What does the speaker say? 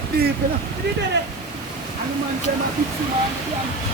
get deep, you know. Did you do it? And the man say, "My big man, yeah."